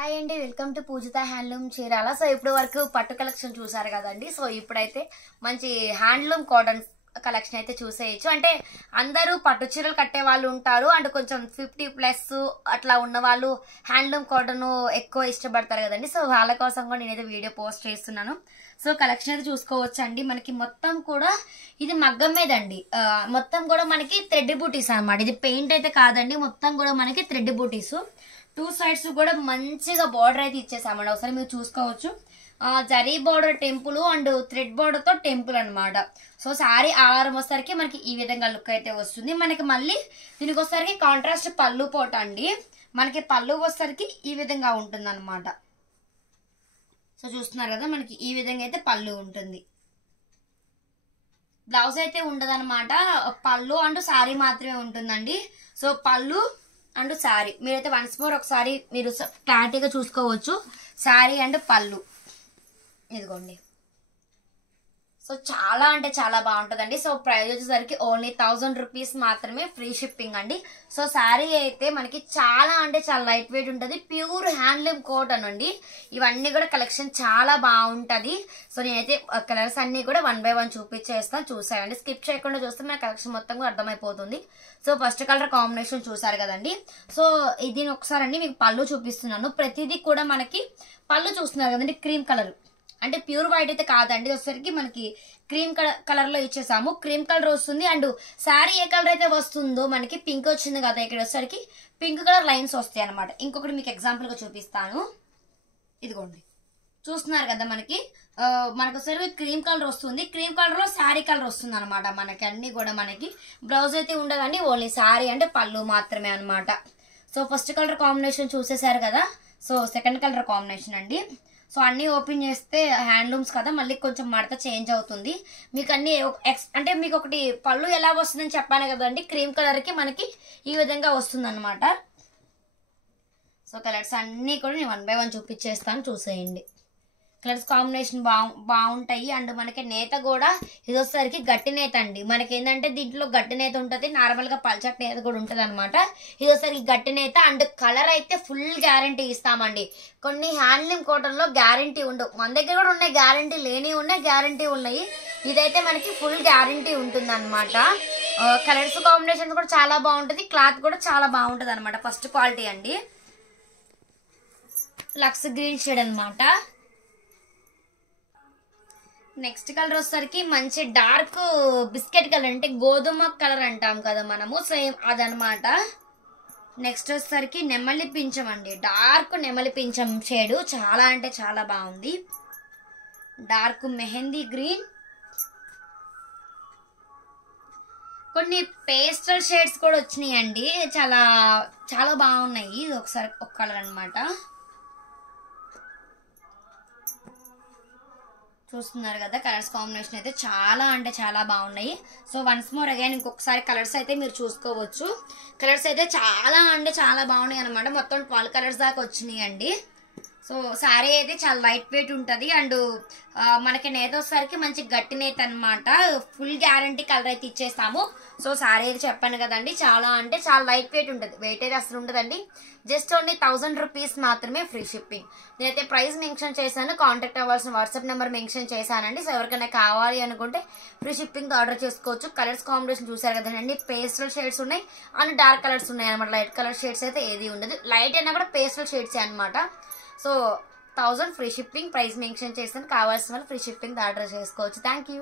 Hi అండి, welcome to Poojitha handloom Chirala. So ఇప్పుడు వరకు పట్టు కలెక్షన్ చూసారు కదండి. సో ఇప్పుడైతే మంచి హ్యాండ్లూమ్ కాటన్ కలెక్షన్ అయితే చూసేయచ్చు. అంటే అందరూ పట్టు చీరలు కట్టే వాళ్ళు ఉంటారు, అండ్ కొంచెం 50+ అట్లా ఉన్న వాళ్ళు హ్యాండ్లూమ్ కాటన్ ఎక్కువ ఇష్టపడతారు కదండి. సో వాళ్ళ కోసం కూడా నేనైతే వీడియో పోస్ట్ చేస్తున్నాను. సో కలెక్షన్ అయితే చూసుకోవచ్చు అండి. మనకి మొత్తం కూడా ఇది మగ్గం మీద అండి, మొత్తం కూడా మనకి థ్రెడ్ బూటీస్ అన్నమాట. ఇది పెయింట్ అయితే కాదండి, మొత్తం కూడా మనకి థ్రెడ్ బూటీస్. 2 sides కూడా మంచిగా బార్డర్ అయితే ఇచ్చేసామండి. ఒకసారి మీరు చూసుకోవచ్చు. Zari border temple and thread border తో టెంపుల్ అనమాట. సో సారీ ఆహారం వచ్చేసరికి మనకి ఈ విధంగా లుక్ అయితే వస్తుంది. మనకి మళ్ళీ దీనికి వచ్చేసరికి కాంట్రాస్ట్ పళ్ళు పోట అండి. మనకి పళ్ళు వచ్చేసరికి ఈ విధంగా ఉంటుంది అనమాట. సో చూస్తున్నారు కదా, మనకి ఈ విధంగా అయితే పళ్ళు ఉంటుంది. బ్లౌజ్ అయితే ఉండదన్నమాట, పళ్ళు అండ్ సారీ మాత్రమే ఉంటుందండి. సో పళ్ళు అండ్ శారీ మీరైతే వన్స్ మోర్ ఒకసారి మీరు క్లారిటీగా చూసుకోవచ్చు. శారీ అండ్ పళ్ళు ఇదిగోండి. సో చాలా అంటే చాలా బాగుంటుందండి. సో ప్రైస్ వచ్చేసరికి ఓన్లీ 1000 రూపీస్ మాత్రమే, ఫ్రీ షిప్పింగ్ అండి. సో శారీ అయితే మనకి చాలా అంటే చాలా లైట్ వెయిట్ ఉంటుంది, ప్యూర్ హ్యాండ్లూమ్ కాటన్ అండి. ఇవన్నీ కూడా కలెక్షన్ చాలా బాగుంటది. సో నేనైతే కలర్స్ అన్ని కూడా 1 by 1 చూపించేస్తాను, చూసాయండి. స్కిప్ చేయకుండా చూస్తే మన కలెక్షన్ మొత్తం కూడా అర్థమైపోతుంది. సో ఫస్ట్ కలర్ కాంబినేషన్ చూసారు కదండి. సో దీని ఒకసారి అండి మీకు పళ్ళు చూపిస్తున్నాను. ప్రతిదీ కూడా మనకి పళ్ళు చూస్తున్నారు కదండి, క్రీమ్ కలర్ అంటే ప్యూర్ వైట్ అయితే కాదండి. వచ్చేసరికి మనకి క్రీమ్ కలర్ లో ఇచ్చేసాము. క్రీమ్ కలర్ వస్తుంది. అండ్ శారీ ఏ కలర్ అయితే వస్తుందో మనకి పింక్ వచ్చింది కదా, ఇక్కడ వచ్చేసరికి పింక్ కలర్ లైన్స్ వస్తాయి అనమాట. ఇంకొకటి మీకు ఎగ్జాంపుల్ గా చూపిస్తాను. ఇదిగోండి, చూస్తున్నారు కదా, మనకి వచ్చేసరికి క్రీమ్ కలర్ వస్తుంది. క్రీమ్ కలర్ లో శారీ కలర్ వస్తుంది అనమాట. మనకి అన్ని కూడా మనకి బ్లౌజ్ అయితే ఉండదండి, ఓన్లీ శారీ అంటే పళ్ళు మాత్రమే అనమాట. సో ఫస్ట్ కలర్ కాంబినేషన్ చూసేసారు కదా. సో సెకండ్ కలర్ కాంబినేషన్ అండి. సో అన్ని ఓపెన్ చేస్తే హ్యాండ్లూమ్స్ కదా, మళ్ళీ కొంచెం మడత చేంజ్ అవుతుంది. మీకు అన్ని అంటే మీకు ఒకటి పళ్ళు ఎలా వస్తుందని చెప్పాను కదండి. క్రీమ్ కలర్ కి మనకి ఈ విధంగా వస్తుంది అనమాట. సో కలర్స్ అన్ని కూడా నేను 1 by 1 చూపించేస్తాను, చూసేయండి. కలర్స్ కాంబినేషన్ బాగుంటాయి. అండ్ మనకి నేత కూడా ఇది వచ్చేసరికి గట్టి నేత అండి. మనకి ఏంటంటే దీంట్లో గట్టి నేత ఉంటుంది, నార్మల్ గా పల్చటి నేత కూడా ఉంటుంది అనమాట. ఇది వచ్చేసరికి గట్టి నేత. అండ్ కలర్ అయితే ఫుల్ గ్యారంటీ ఇస్తామండి. కొన్ని హ్యాండ్లూమ్ కాటన్ లో గ్యారంటీ ఉండవు, మన దగ్గర కూడా ఉన్నాయి, గ్యారంటీ లేని ఉన్నాయి, గ్యారంటీ ఉన్నాయి. ఇదైతే మనకి ఫుల్ గ్యారంటీ ఉంటుంది అనమాట. కలర్స్ కాంబినేషన్ కూడా చాలా బాగుంటుంది, క్లాత్ కూడా చాలా బాగుంటుంది అనమాట. ఫస్ట్ క్వాలిటీ అండి, లక్స్ గ్రీన్ షేడ్ అనమాట. నెక్స్ట్ కలర్ వచ్చేసరికి మంచి డార్క్ బిస్కెట్ కలర్, అంటే గోధుమ కలర్ అంటాం కదా మనము, సేమ్ అదనమాట. నెక్స్ట్ వచ్చేసరికి నెమలి పించం అండి, డార్క్ నెమలి పించం షేడ్, చాలా అంటే చాలా బాగుంది. డార్క్ మెహందీ గ్రీన్, కొన్ని పేస్టల్ షేడ్స్ కూడా వచ్చినాయండి, చాలా చాలా బాగున్నాయి. ఇది ఒకసారి ఒక కలర్ అనమాట. చూస్తున్నారు కదా, కలర్స్ కాంబినేషన్ అయితే చాలా అంటే చాలా బాగున్నాయి. సో వన్స్ మోర్ అగైన్ ఇంకొకసారి కలర్స్ అయితే మీరు చూసుకోవచ్చు. కలర్స్ అయితే చాలా అంటే చాలా బాగున్నాయి అనమాట. మొత్తం 12 కలర్స్ దాకా వచ్చినాయి అండి. సో శారీ అయితే చాలా లైట్ వెయిట్ ఉంటుంది. అండ్ మనకి నేత వచ్చేసరికి మంచి గట్టి నేత అనమాట. ఫుల్ గ్యారంటీ కలర్ అయితే ఇచ్చేస్తాము. సో శారీ అయితే చెప్పాను కదండి, చాలా అంటే చాలా లైట్ వెయిట్ ఉంటుంది, వెయిట్ అయితే అసలు ఉండదండి. జస్ట్ ఓన్లీ 1000 రూపీస్ మాత్రమే, ఫ్రీ షిప్పింగ్. నేనైతే ప్రైస్ మెన్షన్ చేశాను, కాంటాక్ట్ అవ్వాల్సిన వాట్సాప్ నెంబర్ మెన్షన్ చేశానండి. సో ఎవరికైనా కావాలి అనుకుంటే ఫ్రీ షిప్పింగ్ ఆర్డర్ చేసుకోవచ్చు. కలర్స్ కాంబినేషన్ చూసారు కదండి, పేస్టల్ షేడ్స్ ఉన్నాయి అండ్ డార్క్ కలర్స్ ఉన్నాయి అనమాట. లైట్ కలర్ షేడ్స్ అయితే ఏది ఉండదు, లైట్ అయినా కూడా పేస్టల్ షేడ్స్ అనమాట. So 1000 free shipping, price mention చేస్తాను. కావాల్సిన వాళ్ళు ఫ్రీ షిప్పింగ్ ఆర్డర్ చేసుకోవచ్చు. Thank you.